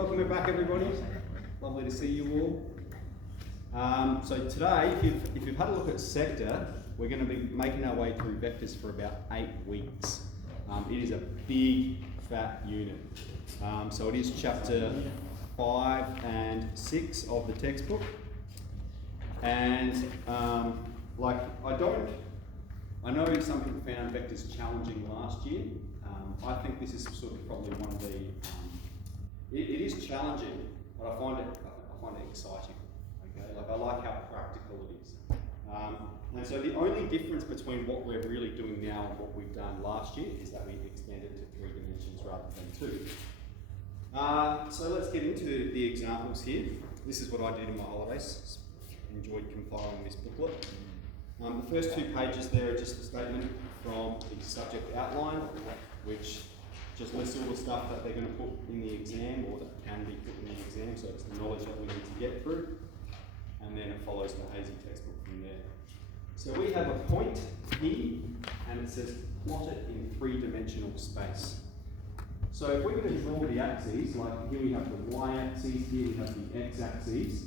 Welcome back, everybody. Lovely to see you all. So today, if you've had a look at sector, we're going to be making our way through vectors for about 8 weeks. It is a big, fat unit. So it is chapter 5 and 6 of the textbook. And I know some people found vectors challenging last year. I think this is sort of probably one of the, it is challenging, but I find it exciting. Okay, I like how practical it is. And so the only difference between what we're really doing now and what we've done last year is that we've extended to 3 dimensions rather than 2. So let's get into the examples here. This is what I did in my holidays. Enjoyed compiling this booklet. The first 2 pages there are just a statement from the subject outline, which just lists all the stuff that they're going to put in the exam, or that can be put in the exam, so it's the knowledge that we need to get through. And then it follows the hazy textbook from there. So we have a point P, and it says plot it in 3-dimensional space. So if we're going to draw the axes, like here we have the y-axis, here we have the x-axis,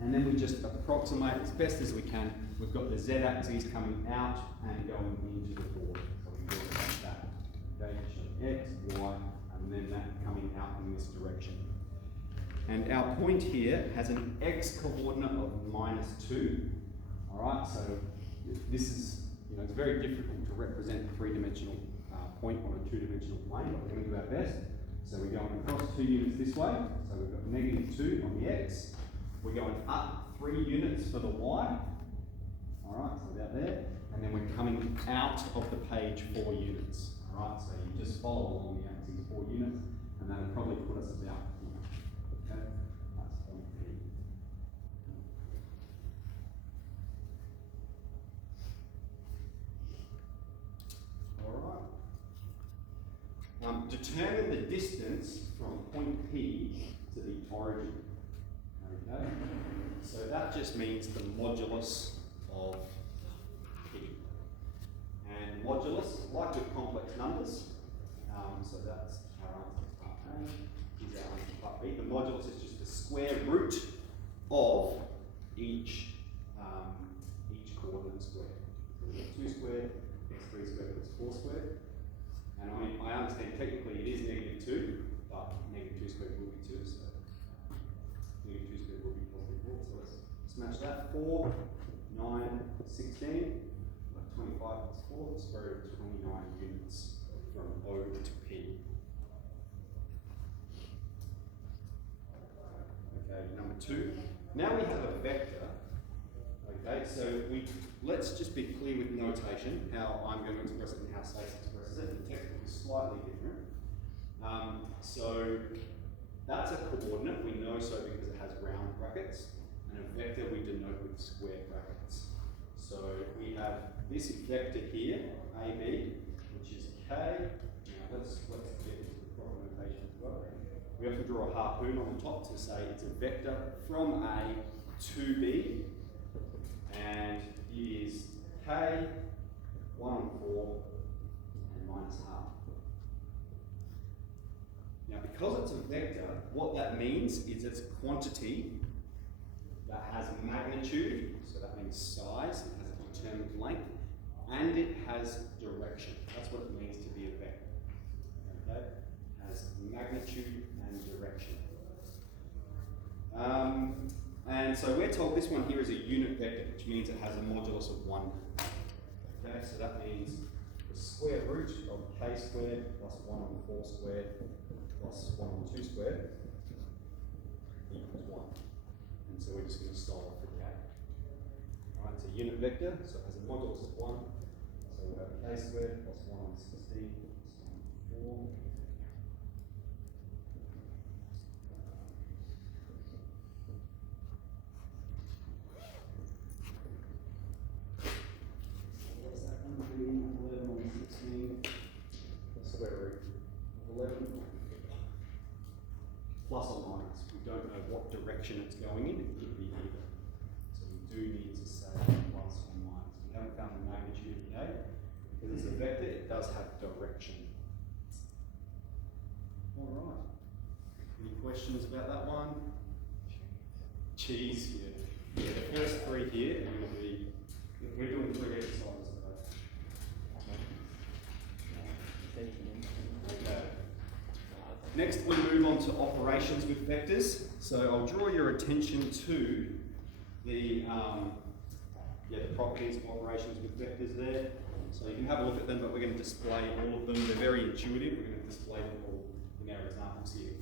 and then we just approximate as best as we can. We've got the z-axis coming out and going into the board. So we do it like that. Okay, show x, y, and then that coming out in this direction. And our point here has an x coordinate of -2. Alright, so this is, it's very difficult to represent a 3-dimensional point on a 2-dimensional plane, but we're going to do our best. So we're going across 2 units this way. So we've got -2 on the x. We're going up 3 units for the y. Alright, so about there. And then we're coming out of the page 4 units. Alright, so you just follow along the axis 4 units, and that'll probably put us about here. Okay, that's point P. Alright. Determine the distance from point P to the origin. Okay, so that just means the modulus of P. And modulus, like with complex numbers, so that's our answer to part A, is our answer to part B. The modulus is just the square root of each coordinate squared. So we've got 2 squared, x3 squared, x 4 squared. And I understand technically it is -2, but -2 squared will be 2, so -2 squared will be +4. So let's smash that. 4, 9, 16, 25 plus 4, the square root of 29 units from O to P. Okay, number 2. Now we have a vector. Okay, so let's just be clear with notation how I'm going to express it and how Stace expresses it. The textbook is slightly different. So that's a coordinate, we know so because it has round brackets, and a vector we denote with square brackets. So we have this vector here, AB, which is K. Now let's get into the proper notation as well. We have to draw a harpoon on the top to say it's a vector from A to B, and it is K, 1 on 4, and -half. Now, because it's a vector, what that means is it's a quantity that has magnitude, so that means size, it has a determined length, and it has direction. That's what it means to be a vector. Okay? It has magnitude and direction. And so we're told this one here is a unit vector, which means it has a modulus of 1. Okay, so that means the square root of k squared plus 1 on 4 squared plus 1 on 2 squared equals 1. And so we're just going to solve for k. Alright, it's a unit vector, so it has a modulus of 1. So we'll have k squared plus 1 on 16 plus 1 on 4. Square root of 11 plus or minus. We don't know what direction it's going in. It could be either. So we do need to say plus or minus. We haven't found the magnitude yet. Because it's a vector, it does have direction. All right. Any questions? questions about that one? Cheese, yeah. Yeah, the first three here are going to be, we're doing 3 exercises today. Okay. Next we move on to operations with vectors. So I'll draw your attention to the properties of operations with vectors there. So you can have a look at them, but we're going to display all of them. They're very intuitive. We're going to display them all in our examples here.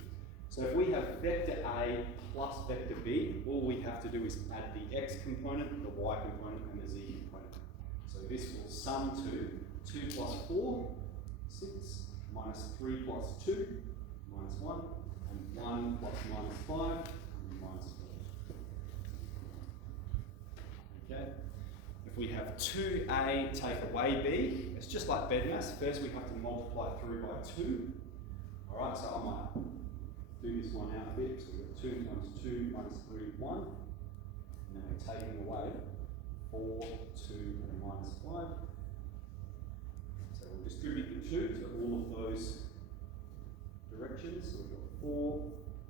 So if we have vector A plus vector B, all we have to do is add the x component, the y component, and the z component. So this will sum to 2 plus 4, 6, minus 3 plus 2, minus 1, and 1 plus minus 5, and minus 4. Okay? If we have 2a take away b, it's just like BEDMAS. First we have to multiply through by 2. Alright, so I might do this one out a bit. So we've got 2 times 2 minus 3, 1. And then we're taking away 4, 2, and minus 5. So we'll distribute the 2 to all of those directions. So we've got 4,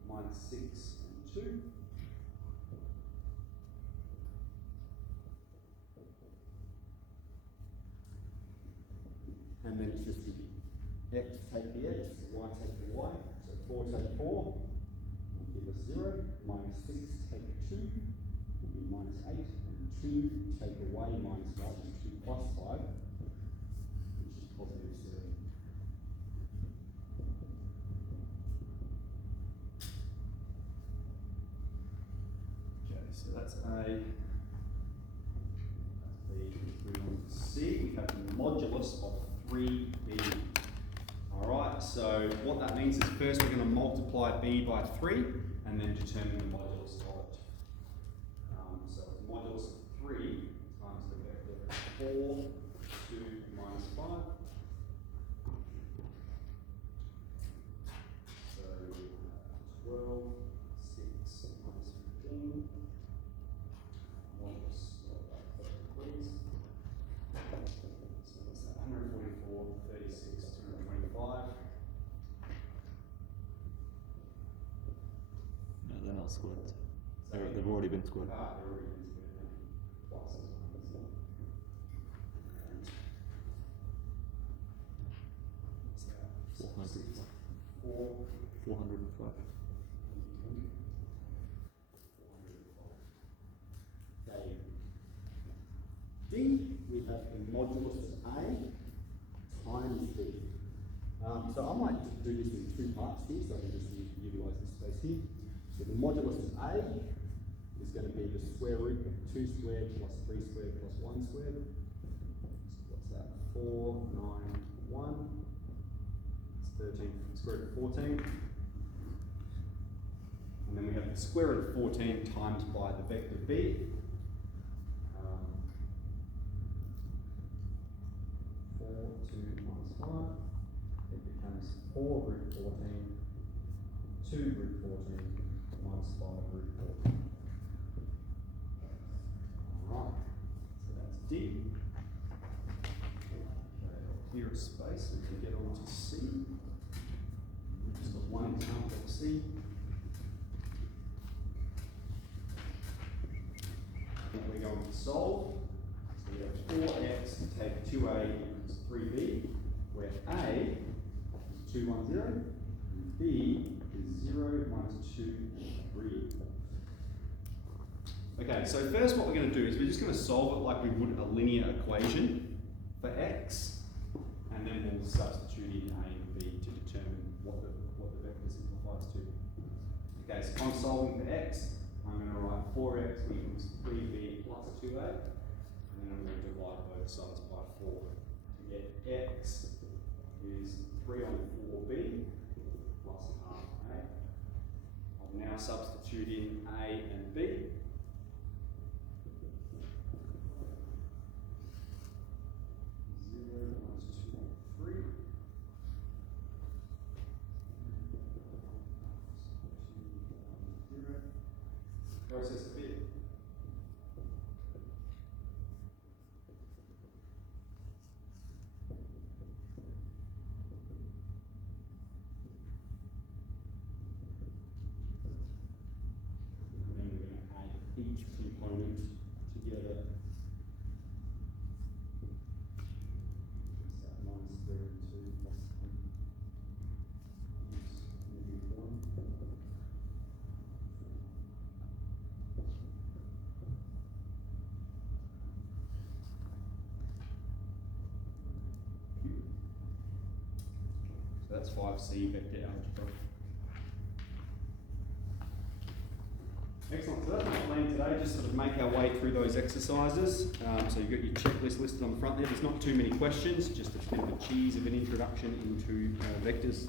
minus 6, and 2. And then it's just the x take the x, the y take the y. So 4 take 4 will give us 0. Minus 6 take 2 will be minus 8. And 2 take away minus 5 is 2 plus 5, which is positive 7. Okay, so that's A. That's B. Moving on to C, we have the modulus of 3b. Alright, so what that means is first we're going to multiply b by 3 and then determine the modulus of it. So it's modulus of 3 times the vector 4, 2 minus 5. So 12, 6 minus 15. Modulus of that please. So what's that? 144, 36, 225. No, they're not squared. They've already been squared. They've already been squared. Plus as well. And what's that? 405. Okay. D, we have the modulus of A times B. So I might just do this in 2 parts here, so I can just utilise this space here. So the modulus of A is going to be the square root of 2 squared plus 3 squared plus 1 squared. So what's that? 4, 9, 1. It's 13, square root of 14. And then we have the square root of 14 times by the vector B. 4, 2 minus 5. It becomes 4 root 14, 2 root 14, minus 5 root 14. Alright, so that's D. Okay, I'll clear a space so we can get on to C. We've just got one example of C. And we're going to solve. So we have 4x to take 2a equals 3b, where a is 210, and b is 0 minus 2 and 3. Okay, so first what we're going to do is we're just going to solve it like we would a linear equation for x, and then we'll substitute in a and b to determine what the vector simplifies to. Okay, so if I'm solving for x, I'm going to write 4x equals 3b plus 2a, and then I'm going to divide both sides by 4 to get x is 3 on 4b plus half a. I'll now substitute in a and b. 0 minus 2 on 3. Process a bit. component together. So minus 32 plus 10 is -1. So that's 5C vector algebra. Excellent, so that's my plan today, just sort of make our way through those exercises. So you've got your checklist listed on the front there. There's not too many questions, just a bit of a cheese of an introduction into vectors.